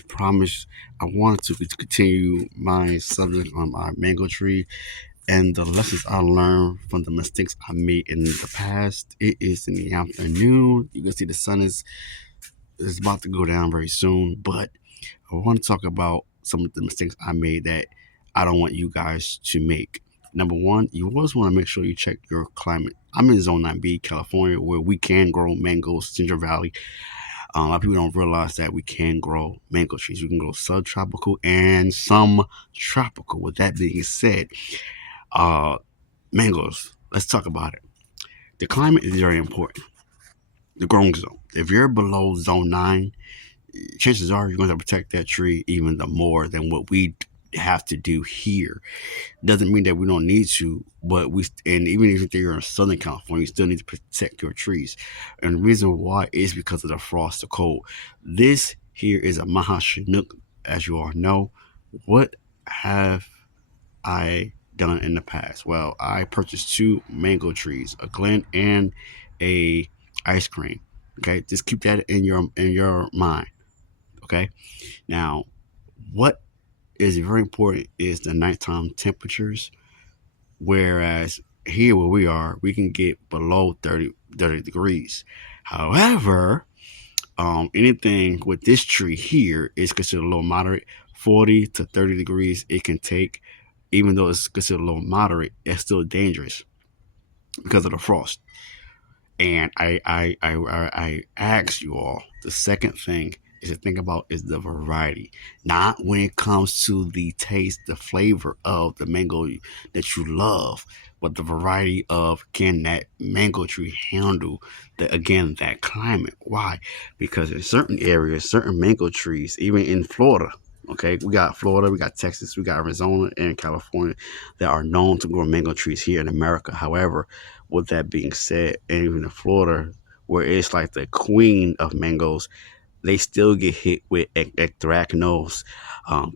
as promised, I wanted to continue my subject on our mango tree and the lessons I learned from the mistakes I made in the past. It is in the afternoon. You can see the sun is about to go down very soon, but I want to talk about some of the mistakes I made that I don't want you guys to make. Number one, you always want to make sure you check your climate. I'm in Zone 9B, California, where we can grow mangoes, Central Valley. A lot of people don't realize that we can grow mango trees. We can grow subtropical and some tropical. With that being said, uh, mangoes, let's talk about it. The climate is very important. The growing zone. If you're below zone 9, chances are you're going to protect that tree even the more than what we have to do here. Doesn't mean that we don't need to, but and even if you're in Southern California, you still need to protect your trees. And the reason why is because of the frost, the cold. This here is a Maha chanok, as you all know. What have I done in the past? Well, I purchased two mango trees, a Glen and a ice cream. Okay, just keep that in your mind. Okay, now what is very important is the nighttime temperatures. Whereas here where we are, we can get below 30 degrees. However, anything with this tree here is considered low moderate. 40 to 30 degrees it can take. Even though it's considered low moderate, it's still dangerous because of the frost. And I ask you all, the second thing is to think about is the variety, not when it comes to the taste, the flavor of the mango that you love, but the variety of can that mango tree handle that climate. Why? Because in certain areas, certain mango trees, even in Florida. Okay, we got Florida, we got Texas, we got Arizona and California that are known to grow mango trees here in America. However, with that being said, and even in Florida, where it's like the queen of mangoes, they still get hit with anthracnose,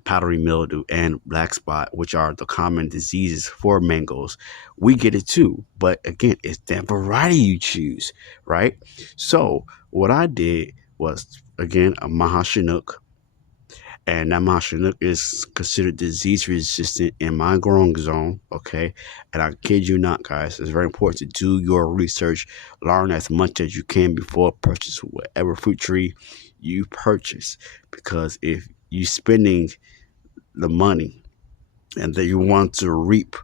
powdery mildew, and black spot, which are the common diseases for mangoes. We get it too, but again, it's that variety you choose, right? So what I did was again a Maha Chinook, and that Manillia is considered disease resistant in my growing zone. Okay, and I kid you not, guys, it's very important to do your research, learn as much as you can before purchase whatever fruit tree you purchase, because if you spending the money and that you want to reap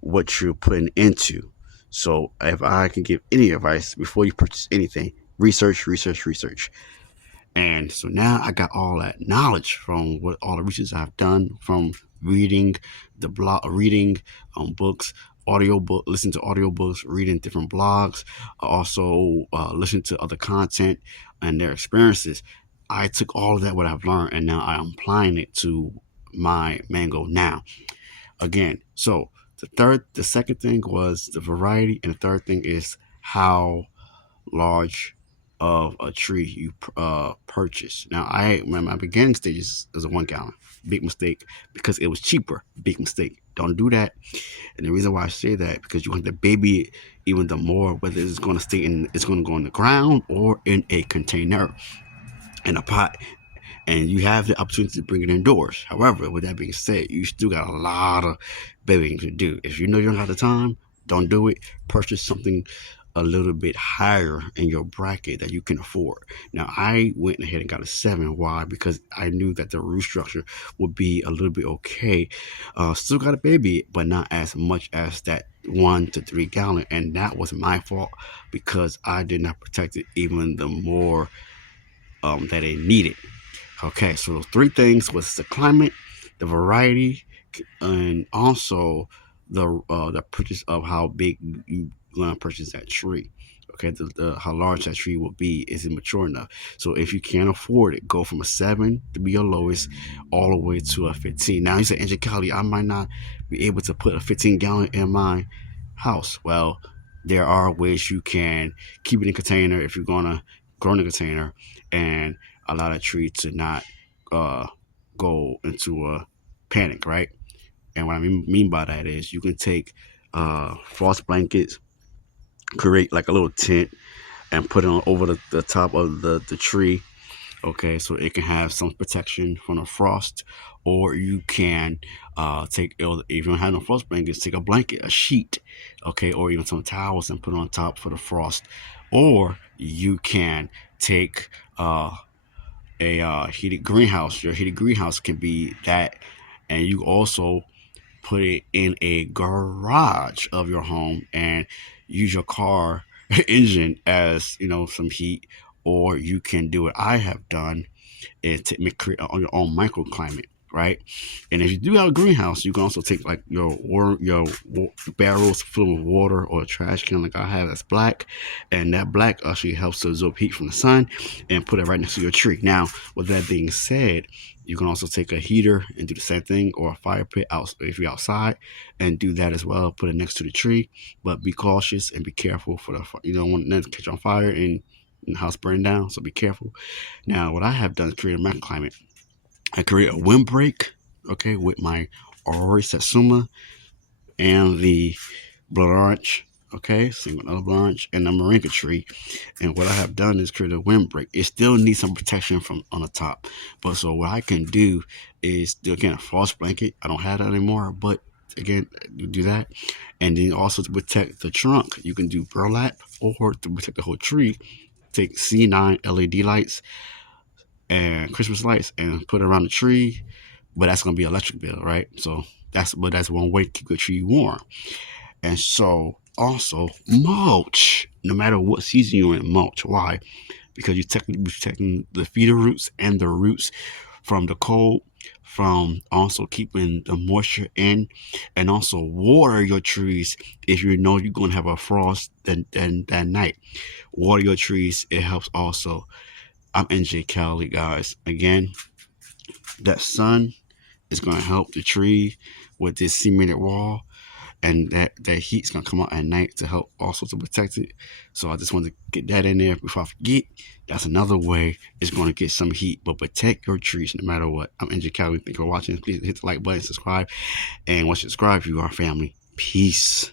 what you're putting into. So if I can give any advice before you purchase anything, research, research, research. And so now I got all that knowledge from what all the research I've done from reading the blog, reading books, audiobook, listen to audiobooks, reading different blogs, also listen to other content and their experiences. I took all of that what I've learned and now I'm applying it to my mango now. Again, so the second thing was the variety, and the third thing is how large of a tree you purchase. Now, when my beginning stages was a 1 gallon, big mistake because it was cheaper. Big mistake. Don't do that. And the reason why I say that because you want to baby it even the more, whether it's going to stay in, it's going to go in the ground or in a container, in a pot, and you have the opportunity to bring it indoors. However, with that being said, you still got a lot of babying to do. If you know you don't have the time, don't do it. Purchase something a little bit higher in your bracket that you can afford. Now, I went ahead and got a 7. Why? Because I knew that the root structure would be a little bit okay. Still got a baby, but not as much as that 1 to 3 gallon, and that was my fault because I did not protect it even the more that it needed. Okay, so those three things was the climate, the variety, and also the purchase of how big you gonna purchase that tree. Okay, how large that tree will be is it mature enough. So if you can't afford it, go from a 7 to be your lowest, all the way to a 15. Now you say, NJCali, I might not be able to put a 15 gallon in my house. Well, there are ways you can keep it in a container if you're gonna grow in a container and allow that tree to not uh, go into a panic, right? And what I mean by that is you can take frost blankets, create like a little tent, and put it on over the top of the tree. Okay, so it can have some protection from the frost, or you can take, if you don't have no frost blankets, take a blanket, a sheet, okay, or even some towels and put it on top for the frost. Or you can take a heated greenhouse. Your heated greenhouse can be that, and you also put it in a garage of your home and use your car engine as some heat. Or you can do what I have done, and to make create on your own microclimate, right? And if you do have a greenhouse, you can also take like your water, barrels filled with water, or a trash can like I have that's black, and that black actually helps to absorb heat from the sun, and put it right next to your tree. Now, with that being said, you can also take a heater and do the same thing, or a fire pit out if you're outside, and do that as well. Put it next to the tree, but be cautious and be careful for you don't want nothing to catch on fire and the house burn down. So be careful. Now, what I have done is create a microclimate. I create a windbreak, okay, with my Aurora Satsuma and the blood orange, okay, same with another blood orange and the moringa tree. And what I have done is create a windbreak. It still needs some protection from on the top, but so what I can do is do again a frost blanket. I don't have that anymore, but again, you do that. And then also to protect the trunk, you can do burlap, or to protect the whole tree, take C9 LED lights and Christmas lights and put it around the tree. But that's gonna be electric bill, right? So that's one way to keep the tree warm. And so also mulch, no matter what season you're in, mulch. Why? Because you're technically protecting the feeder roots and the roots from the cold, from also keeping the moisture in, and also water your trees if you know you're going to have a frost that night. Water your trees. It helps also. I'm NJCali, guys. Again, that sun is going to help the tree with this cemented wall, and that heat's going to come out at night to help also to protect it. So I just wanted to get that in there before I forget. That's another way it's going to get some heat, but protect your trees no matter what. I'm NJCali. Thank you for watching. Please hit the like button, subscribe, and once you subscribe, you are family. Peace.